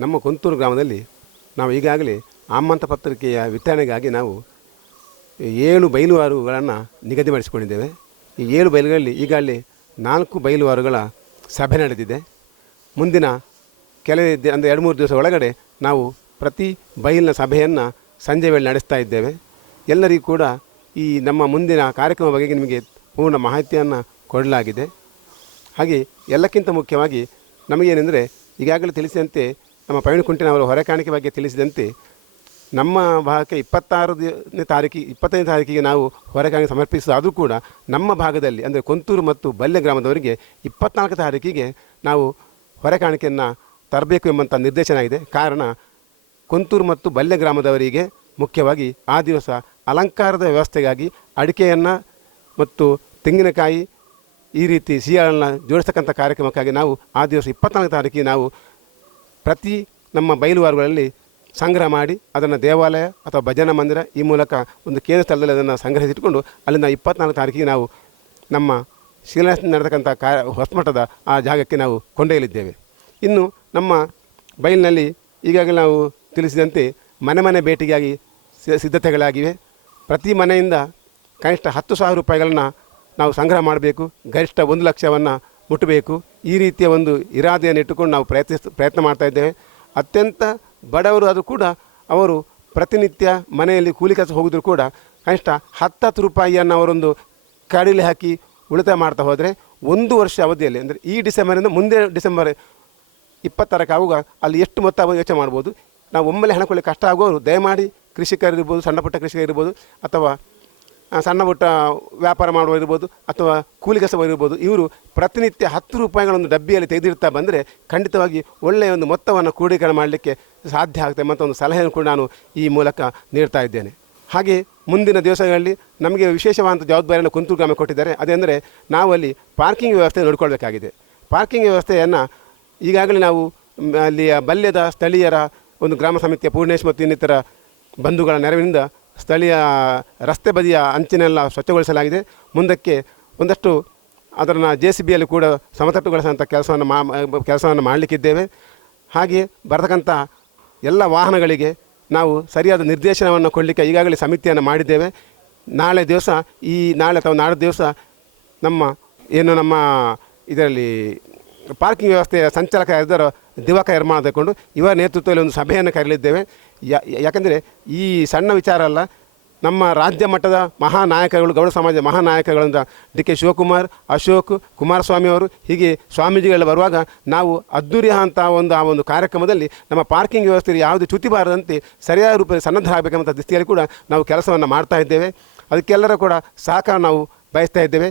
ನಮ್ಮ ಕೊಂತೂರು ಗ್ರಾಮದಲ್ಲಿ ನಾವು ಈಗಾಗಲೇ ಆಮಂತ ಪತ್ರಿಕೆಯ ವಿತರಣೆಗಾಗಿ ನಾವು ಏಳು ಬಯಲುವಾರುಗಳನ್ನು ನಿಗದಿಪಡಿಸಿಕೊಂಡಿದ್ದೇವೆ ಈ ಏಳು ಬಯಲುಗಳಲ್ಲಿ ಈಗಾಗಲೇ ನಾಲ್ಕು ಬಯಲುವಾರುಗಳ ಸಭೆ ನಡೆದಿದೆ. ಮುಂದಿನ ಕೆಲವೇ ಅಂದರೆ ಎರಡು ಮೂರು ದಿವಸ ಒಳಗಡೆ ನಾವು ಪ್ರತಿ ಬಯಲಿನ ಸಭೆಯನ್ನು ಸಂಜೆ ವೇಳೆ ನಡೆಸ್ತಾ ಇದ್ದೇವೆ. ಎಲ್ಲರಿಗೂ ಕೂಡ ಈ ನಮ್ಮ ಮುಂದಿನ ಕಾರ್ಯಕ್ರಮ ಬಗ್ಗೆ ನಿಮಗೆ ಪೂರ್ಣ ಮಾಹಿತಿಯನ್ನು ಕೊಡಲಾಗಿದೆ. ಹಾಗೆ ಎಲ್ಲಕ್ಕಿಂತ ಮುಖ್ಯವಾಗಿ ನಮಗೇನೆಂದರೆ ಈಗಾಗಲೇ ತಿಳಿಸಿದಂತೆ ನಮ್ಮ ಪ್ರವೀಣ್ ಕುಂಟಿನವರು ಹೊರೆಕಾಣಿಕೆ ಬಗ್ಗೆ ತಿಳಿಸಿದಂತೆ, ನಮ್ಮ ಭಾಗಕ್ಕೆ ಇಪ್ಪತ್ತಾರನೇ ತಾರೀಕಿಗೆ ಇಪ್ಪತ್ತೈದನೇ ತಾರೀಕಿಗೆ ನಾವು ಹೊರಕಾಣಿಕೆ ಸಮರ್ಪಿಸುವ ಕೂಡ ನಮ್ಮ ಭಾಗದಲ್ಲಿ, ಅಂದರೆ ಕೊಂತೂರು ಮತ್ತು ಬಲ್ಯ ಗ್ರಾಮದವರಿಗೆ ಇಪ್ಪತ್ನಾಲ್ಕು ತಾರೀಕಿಗೆ ನಾವು ಹೊರೆಕಾಣಿಕೆಯನ್ನು ತರಬೇಕು ಎಂಬಂಥ ನಿರ್ದೇಶನ ಇದೆ. ಕಾರಣ, ಕೊಂತೂರು ಮತ್ತು ಬಲ್ಯ ಗ್ರಾಮದವರಿಗೆ ಮುಖ್ಯವಾಗಿ ಆ ದಿವಸ ಅಲಂಕಾರದ ವ್ಯವಸ್ಥೆಗಾಗಿ ಅಡಿಕೆಯನ್ನು ಮತ್ತು ತೆಂಗಿನಕಾಯಿ ಈ ರೀತಿ ಸಿಹಿಗಳನ್ನು ಜೋಡಿಸ್ತಕ್ಕಂಥ ಕಾರ್ಯಕ್ರಮಕ್ಕಾಗಿ ನಾವು ಆ ದಿವಸ ಇಪ್ಪತ್ನಾಲ್ಕು ತಾರೀಕಿಗೆ ನಾವು ಪ್ರತಿ ನಮ್ಮ ಬಯಲುವಾರುಗಳಲ್ಲಿ ಸಂಗ್ರಹ ಮಾಡಿ ಅದನ್ನು ದೇವಾಲಯ ಅಥವಾ ಭಜನಾ ಮಂದಿರ ಈ ಮೂಲಕ ಒಂದು ಕೇಂದ್ರ ಸ್ಥಳದಲ್ಲಿ ಅದನ್ನು ಸಂಗ್ರಹಿಸಿಟ್ಟುಕೊಂಡು ಅಲ್ಲಿಂದ ಇಪ್ಪತ್ನಾಲ್ಕು ತಾರೀಕಿಗೆ ನಾವು ನಮ್ಮ ಶಿಲಾನ್ಯಾಸ ನಡೆತಕ್ಕಂಥ ಕಾ ಹೊಸಮಠದ ಆ ಜಾಗಕ್ಕೆ ನಾವು ಕೊಂಡೊಯ್ಯಲಿದ್ದೇವೆ. ಇನ್ನು ನಮ್ಮ ಬಯಲಿನಲ್ಲಿ ಈಗಾಗಲೇ ನಾವು ತಿಳಿಸಿದಂತೆ ಮನೆ ಮನೆ ಭೇಟಿಗಾಗಿ ಸಿದ್ಧತೆಗಳಾಗಿವೆ. ಪ್ರತಿ ಮನೆಯಿಂದ ಕನಿಷ್ಠ ಹತ್ತು ಸಾವಿರ ರೂಪಾಯಿಗಳನ್ನು ನಾವು ಸಂಗ್ರಹ ಮಾಡಬೇಕು. ಗರಿಷ್ಠ ಒಂದು ಲಕ್ಷವನ್ನು ಮುಟ್ಟಬೇಕು. ಈ ರೀತಿಯ ಒಂದು ಇರಾದೆಯನ್ನು ಇಟ್ಟುಕೊಂಡು ನಾವು ಪ್ರಯತ್ನಿಸ್, ಪ್ರಯತ್ನ ಮಾಡ್ತಾ ಇದ್ದೇವೆ. ಅತ್ಯಂತ ಬಡವರು ಆದರೂ ಕೂಡ ಅವರು ಪ್ರತಿನಿತ್ಯ ಮನೆಯಲ್ಲಿ ಕೂಲಿ ಕೆಲಸ ಹೋಗಿದ್ರು ಕೂಡ ಕನಿಷ್ಠ ಹತ್ತತ್ತು ರೂಪಾಯಿಯನ್ನು ಅವರೊಂದು ಕಡಿಲೆ ಹಾಕಿ ಉಳಿತಾಯ ಮಾಡ್ತಾ ಹೋದರೆ ಒಂದು ವರ್ಷ ಅವಧಿಯಲ್ಲಿ, ಅಂದರೆ ಈ ಡಿಸೆಂಬರಿಂದ ಮುಂದೆ ಡಿಸೆಂಬರ್ ಇಪ್ಪತ್ತರಕ್ಕೆ ಆಗುವಾಗ ಅಲ್ಲಿ ಎಷ್ಟು ಮೊತ್ತ ಆಗೋದು ಯೋಚನೆ ಮಾಡ್ಬೋದು. ನಾವು ಒಮ್ಮೆಲೆ ಹಣ ಕೊಡಲಿಕ್ಕೆ ಕಷ್ಟ ಆಗುವವರು ದಯಮಾಡಿ ಕೃಷಿಕರಿರ್ಬೋದು ಸಣ್ಣ ಪುಟ್ಟ ಕೃಷಿಕರಿರ್ಬೋದು ಅಥವಾ ಸಣ್ಣ ಪುಟ್ಟ ವ್ಯಾಪಾರ ಮಾಡುವ ಇರ್ಬೋದು ಅಥವಾ ಕೂಲಿ ಕೆಲಸ ಇರ್ಬೋದು, ಇವರು ಪ್ರತಿನಿತ್ಯ ಹತ್ತು ರೂಪಾಯಿಗಳೊಂದು ಡಬ್ಬಿಯಲ್ಲಿ ತೆಗೆದಿಡ್ತಾ ಬಂದರೆ ಖಂಡಿತವಾಗಿ ಒಳ್ಳೆಯ ಒಂದು ಮೊತ್ತವನ್ನು ಕ್ರೋಢೀಕರಣ ಮಾಡಲಿಕ್ಕೆ ಸಾಧ್ಯ ಆಗುತ್ತೆ ಮತ್ತು ಒಂದು ಸಲಹೆಯನ್ನು ಕೂಡ ನಾನು ಈ ಮೂಲಕ ನೀಡ್ತಾ ಇದ್ದೇನೆ. ಹಾಗೆ ಮುಂದಿನ ದಿವಸಗಳಲ್ಲಿ ನಮಗೆ ವಿಶೇಷವಾದಂಥ ಜವಾಬ್ದಾರಿಯನ್ನು ಕುಂತೂರು ಗ್ರಾಮ ಕೊಟ್ಟಿದ್ದಾರೆ. ಅದೇಂದರೆ ನಾವು ಅಲ್ಲಿ ಪಾರ್ಕಿಂಗ್ ವ್ಯವಸ್ಥೆ ನೋಡಿಕೊಳ್ಬೇಕಾಗಿದೆ. ಪಾರ್ಕಿಂಗ್ ವ್ಯವಸ್ಥೆಯನ್ನು ಈಗಾಗಲೇ ನಾವು ಅಲ್ಲಿಯ ಬಲ್ಯದ ಸ್ಥಳೀಯರ ಒಂದು ಗ್ರಾಮ ಸಮಿತಿಯ ಪೂರ್ಣೇಶ್ ಮತ್ತು ಇನ್ನಿತರ ಬಂಧುಗಳ ನೆರವಿನಿಂದ ಸ್ಥಳೀಯ ರಸ್ತೆ ಬದಿಯ ಅಂಚಿನೆಲ್ಲ ಸ್ವಚ್ಛಗೊಳಿಸಲಾಗಿದೆ. ಮುಂದಕ್ಕೆ ಒಂದಷ್ಟು ಅದನ್ನು ಜೆ ಸಿ ಬಿಯಲ್ಲಿ ಕೂಡ ಸಮತಟ್ಟುಗೊಳಿಸುವಂಥ ಕೆಲಸವನ್ನು ಮಾ, ಕೆಲಸವನ್ನು ಮಾಡಲಿಕ್ಕಿದ್ದೇವೆ. ಹಾಗೆ ಬರತಕ್ಕಂಥ ಎಲ್ಲ ವಾಹನಗಳಿಗೆ ನಾವು ಸರಿಯಾದ ನಿರ್ದೇಶನವನ್ನು ಕೊಡಲಿಕ್ಕೆ ಈಗಾಗಲೇ ಸಮಿತಿಯನ್ನು ಮಾಡಿದ್ದೇವೆ. ನಾಳೆ ದಿವಸ ಈ ನಾಳೆ ಅಥವಾ ನಾಳೆ ದಿವಸ ನಮ್ಮ, ಏನು ನಮ್ಮ ಇದರಲ್ಲಿ ಪಾರ್ಕಿಂಗ್ ವ್ಯವಸ್ಥೆಯ ಸಂಚಾಲಕ ಇದ್ದರು ದಿವಾಕ ನಿರ್ಮಾಣ ತಗೊಂಡು ಇವರ ನೇತೃತ್ವದಲ್ಲಿ ಒಂದು ಸಭೆಯನ್ನು ಕರೆಯಲಿದ್ದೇವೆ ಯಾಕೆಂದರೆ ಈ ಸಣ್ಣ ವಿಚಾರ ಅಲ್ಲ, ನಮ್ಮ ರಾಜ್ಯ ಮಟ್ಟದ ಮಹಾನಾಯಕಗಳು ಗೌಡ ಸಮಾಜದ ಮಹಾನಾಯಕಗಳಿಂದ ಡಿ ಕೆ ಶಿವಕುಮಾರ್, ಅಶೋಕ್ ಕುಮಾರಸ್ವಾಮಿ ಅವರು, ಹೀಗೆ ಸ್ವಾಮೀಜಿಗಳೆಲ್ಲ ಬರುವಾಗ ನಾವು ಅದ್ದೂರಿ ಅಂತ ಒಂದು, ಆ ಒಂದು ಕಾರ್ಯಕ್ರಮದಲ್ಲಿ ನಮ್ಮ ಪಾರ್ಕಿಂಗ್ ವ್ಯವಸ್ಥೆಯಲ್ಲಿ ಯಾವುದೇ ಚ್ಯುತಿ ಬಾರದಂತೆ ಸರಿಯಾದ ರೂಪದಲ್ಲಿ ಸನ್ನದ್ಧ ಆಗಬೇಕಂತ ದೃಷ್ಟಿಯಲ್ಲಿ ಕೂಡ ನಾವು ಕೆಲಸವನ್ನು ಮಾಡ್ತಾ ಇದ್ದೇವೆ. ಅದಕ್ಕೆಲ್ಲರೂ ಕೂಡ ಸಹಕಾರ ನಾವು ಬಯಸ್ತಾ ಇದ್ದೇವೆ.